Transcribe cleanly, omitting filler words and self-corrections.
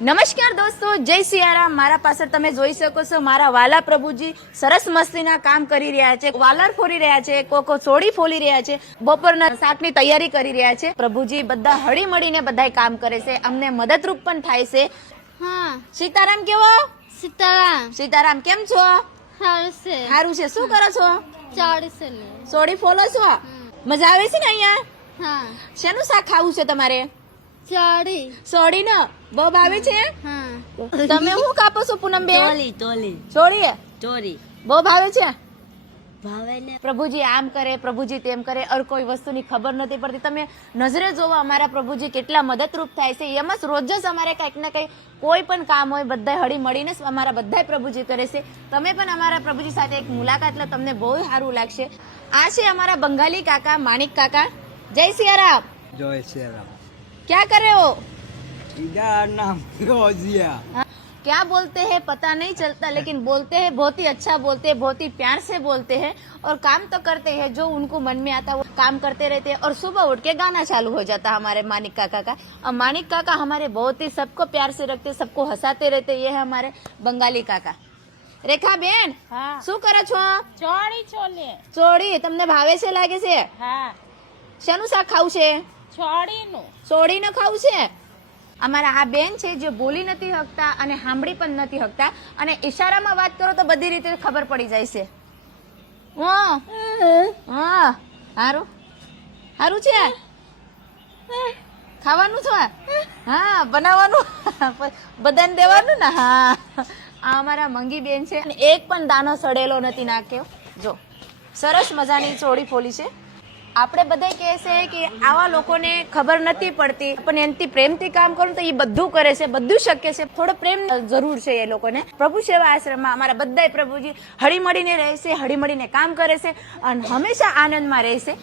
નમસ્કાર દોસ્તો, જય સિયારામ। મારા પાસે તમે જોઈ શકો છો મારા વાલા પ્રભુજી સરસ મસ્તીના કામ કરી રહ્યા છે, વાલર ફોરી રહ્યા છે, કોકો ચોળી ફોલી રહ્યા છે, બપોરના શાકની તૈયારી કરી રહ્યા છે। પ્રભુજી બધા હળી મળીને બધા કામ કરે છે, અમને મદદરૂપ પણ થાય છે। હા સીતારામ કેવો? સીતારામ સીતારામ કેમ છો? હારસે સારું છે। શું કરો છો? ચાળસે ને ચોળી ફોલો છો? મજા આવે છે ને અહીંયા? હા શેનું શાક ખાવું છે તમારે? ચાળી ચોળી ને બહુ ભાવે છે? હા તમે શું કાપો છો પૂનમ બેન? તોલી ચોળી ચોરી બહુ ભાવે છે? ભાવે ને પ્રભુજી આમ કરે, પ્રભુજી તેમ કરે, और કોઈ વસ્તુની ખબર નથી પડતી। તમે નજરે જોવો અમારા પ્રભુજી કેટલા મદદરૂપ થાય છે। એમ જ રોજ જ અમારે કંઈક ને કંઈક કોઈ પણ કામ હોય બધા હળી મળીને અમારા બધા પ્રભુજી કરે છે। તમે પણ અમારા પ્રભુજી સાથે એક મુલાકાત લો, તમને બહુ સારું લાગશે। આ છે અમારા બંગાળી કાકા, માણિક કાકા। જય સિયારામ। जय श्री राम। क्या कर रहे हो? इधर नाम रोजिया। क्या बोलते हैं पता नहीं चलता, लेकिन बोलते हैं बहुत ही अच्छा बोलते हैं, बहुत ही प्यार से बोलते हैं और काम तो करते हैं। जो उनको मन में आता है वो काम करते रहते हैं और सुबह उठ के गाना चालू हो जाता है हमारे मानिक काका का। और मानिक काका हमारे बहुत ही सबको प्यार से रखते, सबको हंसाते रहते। ये है हमारे बंगाली काका। रेखा बेन, હા શું કરો છો? ચોળી છોલે ચોળી તમને ભાવે છે લાગે છે? હા શેનું શાક ખાવું છે? ચોળીનું ચોળી ન ખાવું છે? અમારા આ બેન છે જે બોલી નથી શકતા અને સાંભળી પણ નથી શકતા, અને ઈશારામાં વાત કરો તો બધી રીતે ખબર પડી જાય છે। હા સારું સારું છે, ખાવાનું છે? હા બનાવવાનું, બધાને દેવાનું ને? હા આ અમારા મંગી બેન છે, અને એક પણ દાણો સડેલો નથી નાખ્યો। જો સરસ મજાની ચોળી ફોલી છે। આપણે બધા કહે છે કે આવા લોકોને ખબર નથી પડતી, પણ એનાથી પ્રેમથી કામ કરું તો એ બધું કરે છે, બધું શક્ય છે। થોડો પ્રેમ જરૂર છે એ લોકોને। પ્રભુ સેવા આશ્રમમાં અમારા બધા પ્રભુજી હળી મળીને રહે છે, હળી મળીને કામ કરે છે અને હંમેશા આનંદમાં રહે છે।